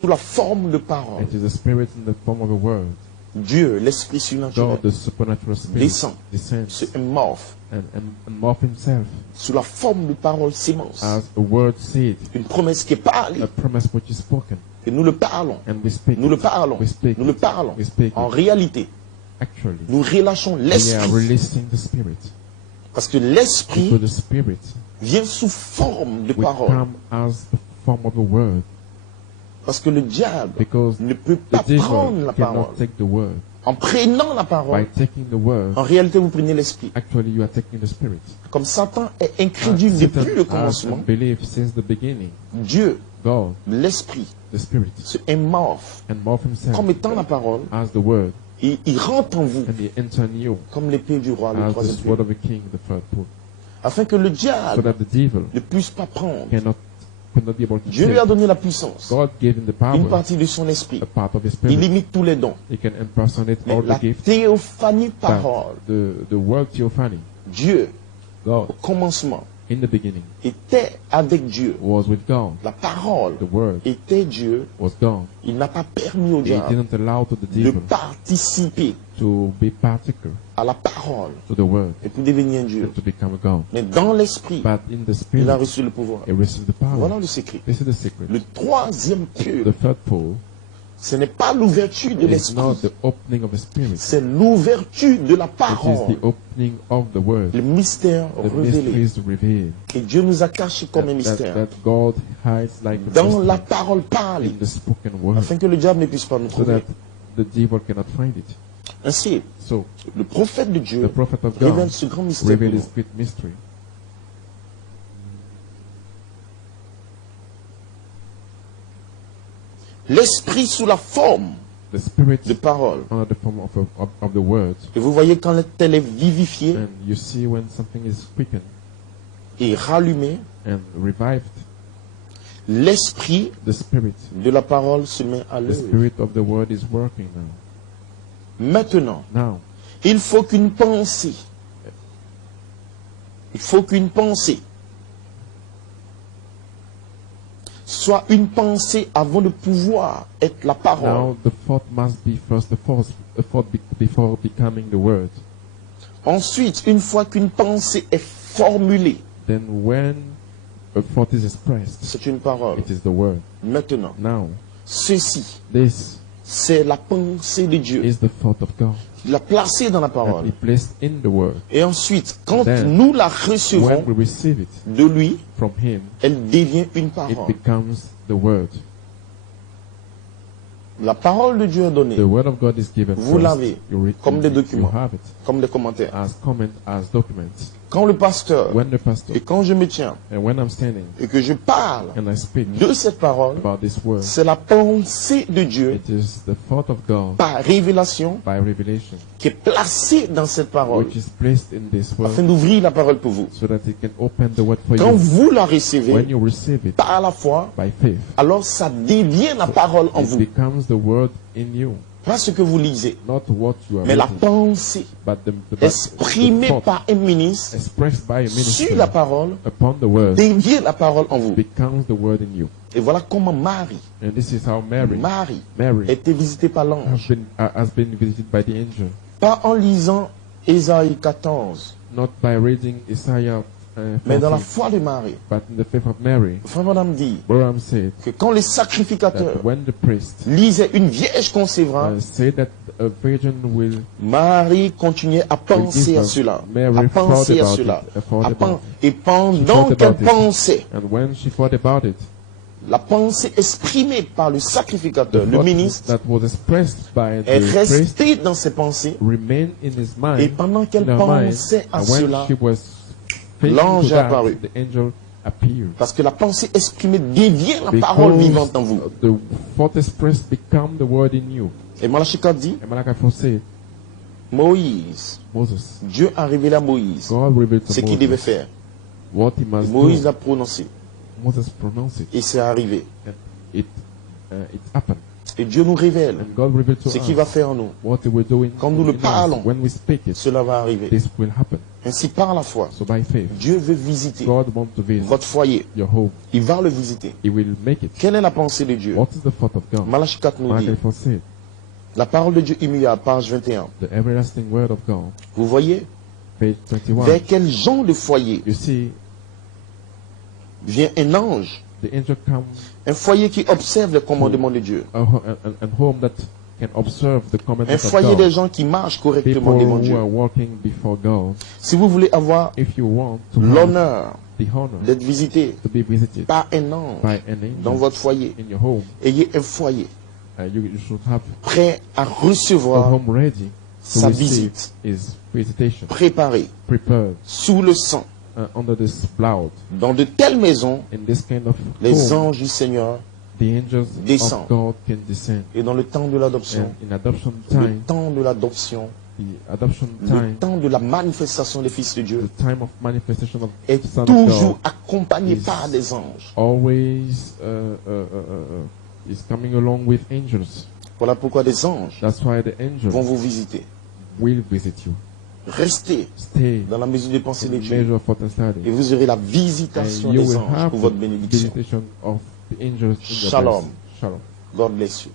sous la forme de parole. It is a spirit in the form of a word. Dieu, l'esprit surnaturel, God, the supernatural spirit, descend, descends se morphe and morph himself sous la forme de parole sémence. as a word seed, Une promesse qui est parlée. a promise which is spoken. Et nous le parlons. And we speak Nous le it. parlons. We speak Nous le it. parlons. We speak En it. réalité, Actually, nous relâchons we are l'esprit. releasing the spirit. Parce que l'esprit Because the spirit vient sous forme de will parole. come as the form of a word. Parce que le diable Because ne peut the pas prendre devil la parole. cannot take the word. En prenant la By parole, taking the word, en réalité, vous prenez l'esprit. actually you are taking the spirit. Comme Satan est incrédule depuis le Satan has commencement, unbelief since the beginning. Dieu, God, l'esprit, the spirit, se émorphe and morph himself comme étant la parole. as the word, Et il rentre en vous and he enter in you comme l'épée du roi, le as the troisième sword pied. of a king, the third pull. Afin que le So diable that the devil ne puisse pas prendre. could not be able to Dieu lui a take. donné la puissance, God gave him the une power, partie de son esprit. a part of his Il spirit. limite tous les dons. He can impersonate Mais all la the gifts. théophanie But parole, the word theophany, Dieu, God, au commencement, in the beginning, était avec Dieu. was with God. La parole The word était Dieu. was God. Il n'a pas permis au He diable didn't allow to the de devil participer to be particle à la parole to the word et pour devenir Dieu. and to become a God. Mais dans l'esprit, But in the il a spirit, reçu le pouvoir. he received the power. Voilà le secret. This is the secret. Le troisième pieu, The third pole ce n'est pas l'ouverture de is not l'esprit, the opening of the spirit. c'est l'ouverture de la It is parole. the opening of the word. Le mystère The révélé. mystery is revealed. Et Dieu nous a caché comme un That mystère that God hides like a dans la mystery parole parlée, in the spoken word, afin que le diable ne puisse pas nous so trouver. that the devil cannot find it. Ainsi, So le prophète de Dieu the prophet of révèle God ce grand mystère. pour revealed nous. his great mystery. L'esprit sous la forme The spirit de parole. under the form of the word. Et vous voyez quand elle est vivifiée And you see when something is quickened et rallumée, and revived, l'esprit the spirit, de la parole se met à the l'œuvre. spirit of the word is working now. Maintenant, Now, il faut qu'une pensée, soit une pensée avant de pouvoir être la parole. now the thought must be first the thought before becoming the word. Ensuite, une fois qu'une pensée est formulée, Then when a thought is expressed, c'est une parole. it is the word. Maintenant, Now, ceci, this c'est la pensée de Dieu. is the thought of God Il l'a placée dans la that parole. He placed in the word. Et ensuite, quand Then, nous la When recevons we receive it de lui, from Him, elle devient une it parole. becomes the word. La parole de Dieu est donnée The word of God is given Vous first. l'avez, You read comme des it, documents. You have it comme des commentaires. as comment, as documents. Quand le pasteur, When the pastor et quand je me tiens, and when I'm standing et que je parle and I speak de cette parole, about this word, c'est la pensée de Dieu it is the thought of God par révélation by revelation, qui est placée dans cette parole which is placed in this afin word, d'ouvrir la parole pour vous. so that it can open the word for Quand you. vous la When recevez you receive it par la foi, by faith, alors ça devient la parole en it vous. becomes the word in you, Pas ce que vous lisez, not what you are mais la reading, pensée but the exprimée thought par un ministre expressed by a sur minister la parole upon the word devient la parole en vous. becomes the word in you. Et voilà comment Marie And this is how Mary était visitée par l'ange. has been visited by the angel. Pas en lisant Ésaïe 14, Not by reading Isaiah mais dans la 14, foi de Marie. but in the faith of Mary. Frère Madame dit Abraham said que quand les sacrificateurs that when the priest lisaient une vierge concevrante, said that a virgin will Marie continuait à penser à cela, à penser à cela, et pendant qu'elle pensait, and when she thought about it, la pensée exprimée par le sacrificateur, the le thought ministre, that was expressed by est the priest restée dans ses pensées, remained in his et mind, pendant qu'elle in her mind, pensait à and when cela, she was thinking l'ange to est that, apparu. the angel appeared. Parce que la pensée exprimée devient la parole vivante en vous. The thought expressed become the word in you. Et Malachi 4 dit, And Malachi 4 said, Moïse, Moses, Dieu a révélé à Moïse God revealed to ce qu'il devait Moses faire. what he Et must Moïse do. l'a prononcé. Moses pronounced it. Et c'est arrivé. And it happened. Et Dieu nous révèle And God revealed to ce qu'il va us faire en nous. what he will do in Quand nous le us. parlons, When we speak it, cela va arriver. this will happen. Ainsi, par la foi, So by faith, Dieu veut visiter God wants to visit votre foyer. your home. Il va le visiter. He will make it. Quelle est la pensée de Dieu? What is the thought of God? Malachie 4 nous dit, Malachi 4 said, la parole de Dieu immuable, page 21. the everlasting word of God. Vous voyez, Page 21. vers quel genre de foyer You see, vient un ange? the angel comes Un foyer qui observe les commandements de Dieu. a home that can observe the commandments Un of foyer des God. gens qui marchent correctement People devant who Dieu. are walking before God. Si vous voulez avoir If you want to have l'honneur the honor d'être visité to be visited par un ange by an dans angel votre foyer, in your home, ayez un foyer you should have prêt à a recevoir home ready to sa receive visite, his visitation, préparé prepared sous le sang. under this blood. Dans de telles maisons, In this kind of les home, anges du Seigneur, the angels descend. of God can descend. et dans le temps de l'adoption, And in adoption le time, temps de l'adoption, the adoption le time, temps de la manifestation des fils de Dieu the time of manifestation of est the Son of toujours God accompagné is par des anges. always is coming along with angels. Voilà pourquoi des anges That's why the vont angels vous visiter. will visit you. Restez Stay dans la mesure des pensées de in the Dieu measure of what is et study. vous aurez la And visitation you des will anges have pour votre the bénédiction. visitation of the angels in your Shalom. place. Shalom. God bless you.